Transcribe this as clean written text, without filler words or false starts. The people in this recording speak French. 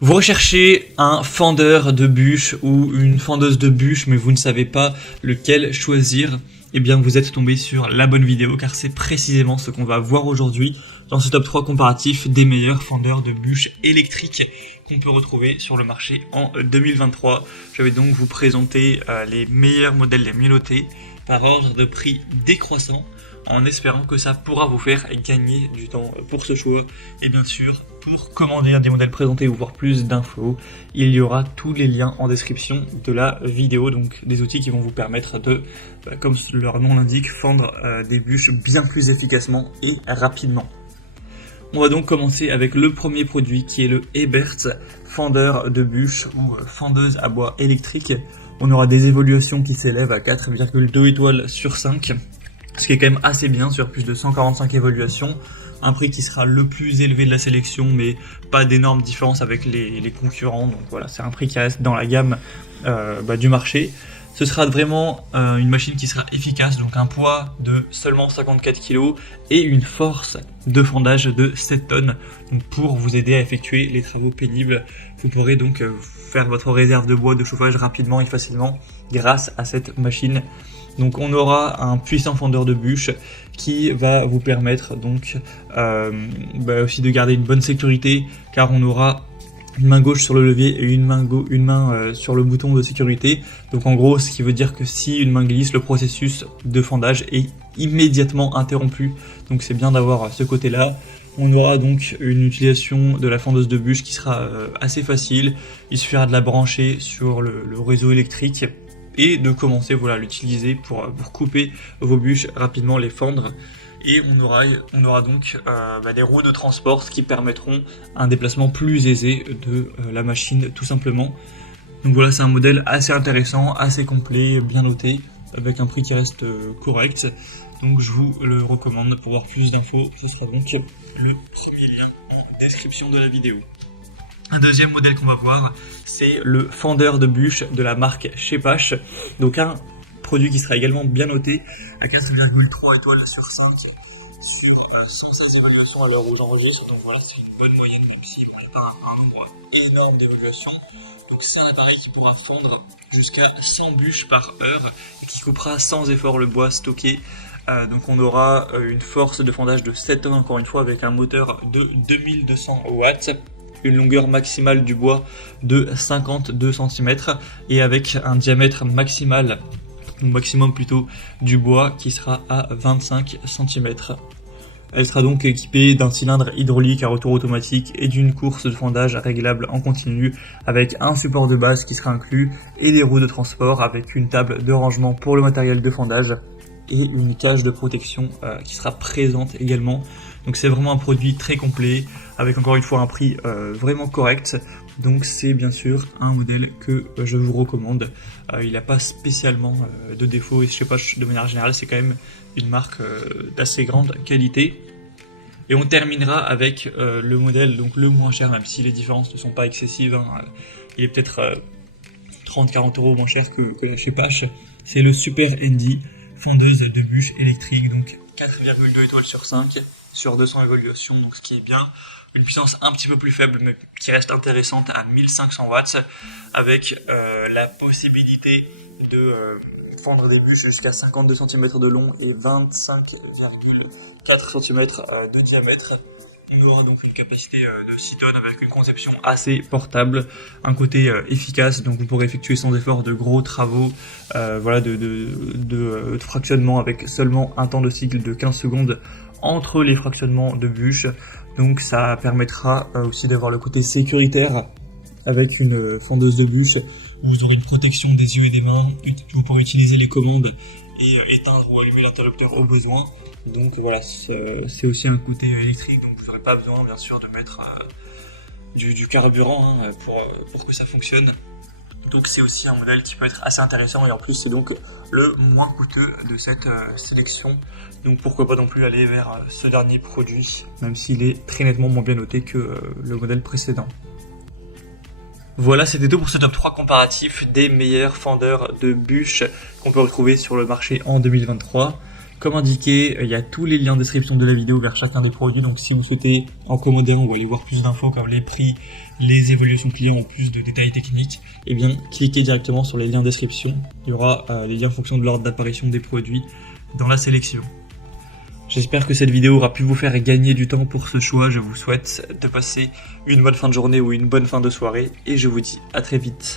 Vous recherchez un fendeur de bûches ou une fendeuse de bûches, mais vous ne savez pas lequel choisir, eh bien vous êtes tombé sur la bonne vidéo, car c'est précisément ce qu'on va voir aujourd'hui dans ce top 3 comparatif des meilleurs fendeurs de bûches électriques qu'on peut retrouver sur le marché en 2023. Je vais donc vous présenter les meilleurs modèles, les mieux notés, par ordre de prix décroissant, en espérant que ça pourra vous faire gagner du temps pour ce choix. Et bien sûr, pour commander un des modèles présentés ou voir plus d'infos, il y aura tous les liens en description de la vidéo, donc des outils qui vont vous permettre de, comme leur nom l'indique, fendre des bûches bien plus efficacement et rapidement. On va donc commencer avec le premier produit qui est le Ebert fendeur de bûches ou fendeuse à bois électrique. On aura des évaluations qui s'élèvent à 4,2 étoiles sur 5. Ce qui est quand même assez bien sur plus de 145 évaluations, un prix qui sera le plus élevé de la sélection, mais pas d'énormes différences avec les concurrents, donc voilà, c'est un prix qui reste dans la gamme du marché. Ce sera vraiment une machine qui sera efficace, donc un poids de seulement 54 kg et une force de fendage de 7 tonnes. Donc pour vous aider à effectuer les travaux pénibles, vous pourrez donc faire votre réserve de bois de chauffage rapidement et facilement grâce à cette machine. Donc on aura un puissant fendeur de bûches qui va vous permettre donc aussi de garder une bonne sécurité, car on aura une main gauche sur le levier et une main sur le bouton de sécurité. Donc en gros, ce qui veut dire que si une main glisse, le processus de fendage est immédiatement interrompu. Donc c'est bien d'avoir ce côté-là. On aura donc une utilisation de la fendeuse de bûches qui sera assez facile. Il suffira de la brancher sur le réseau électrique et de commencer à l'utiliser pour couper vos bûches rapidement, les fendre. Et on aura donc des roues de transport, ce qui permettront un déplacement plus aisé de la machine tout simplement. Donc voilà, c'est un modèle assez intéressant, assez complet, bien noté, avec un prix qui reste correct. Donc je vous le recommande. Pour voir plus d'infos, ce sera donc le premier lien en description de la vidéo. Un deuxième modèle qu'on va voir, c'est le fendeur de bûches de la marque Shepash. Donc un produit qui sera également bien noté à 4,3 étoiles sur 5 sur 116 évaluations à l'heure où j'enregistre. Donc voilà, c'est une bonne moyenne, même si on n'a pas un nombre énorme d'évaluations. Donc c'est un appareil qui pourra fendre jusqu'à 100 bûches par heure et qui coupera sans effort le bois stocké. Donc on aura une force de fendage de 7 tonnes encore une fois, avec un moteur de 2200 watts. Une longueur maximale du bois de 52 cm et avec un diamètre maximum du bois qui sera à 25 cm. Elle sera donc équipée d'un cylindre hydraulique à retour automatique et d'une course de fendage réglable en continu, avec un support de base qui sera inclus et des roues de transport avec une table de rangement pour le matériel de fendage et une cage de protection qui sera présente également. Donc c'est vraiment un produit très complet, avec encore une fois un prix vraiment correct. Donc c'est bien sûr un modèle que je vous recommande. Il n'a pas spécialement de défauts, et je sais pas, de manière générale c'est quand même une marque d'assez grande qualité. Et on terminera avec le modèle donc le moins cher, même si les différences ne sont pas excessives. Il est peut-être 30-40 € moins cher que la Shepash. C'est le Super Handy fendeuse de bûches électrique, donc 4,2 étoiles sur 5 sur 200 évaluations, donc ce qui est bien. Une puissance un petit peu plus faible, mais qui reste intéressante, à 1500 watts, avec la possibilité de fendre des bûches jusqu'à 52 cm de long et 25,4 cm de diamètre. On aura donc une capacité de 6 tonnes avec une conception assez portable, un côté efficace, donc vous pourrez effectuer sans effort de gros travaux de fractionnement avec seulement un temps de cycle de 15 secondes entre les fractionnements de bûches. Donc ça permettra aussi d'avoir le côté sécuritaire avec une fendeuse de bûches. Vous aurez une protection des yeux et des mains, vous pourrez utiliser les commandes et éteindre ou allumer l'interrupteur au besoin. Donc voilà, c'est aussi un côté électrique, donc vous n'aurez pas besoin bien sûr de mettre du carburant pour que ça fonctionne. Donc c'est aussi un modèle qui peut être assez intéressant, et en plus c'est donc le moins coûteux de cette sélection. Donc pourquoi pas non plus aller vers ce dernier produit, même s'il est très nettement moins bien noté que le modèle précédent. Voilà, c'était tout pour ce top 3 comparatif des meilleurs fendeurs de bûches qu'on peut retrouver sur le marché en 2023. Comme indiqué, il y a tous les liens de description de la vidéo vers chacun des produits, donc si vous souhaitez en commander un ou aller voir plus d'infos comme les prix, les évaluations clients en plus de détails techniques, eh bien cliquez directement sur les liens de description. Il y aura les liens en fonction de l'ordre d'apparition des produits dans la sélection. J'espère que cette vidéo aura pu vous faire gagner du temps pour ce choix. Je vous souhaite de passer une bonne fin de journée ou une bonne fin de soirée et je vous dis à très vite.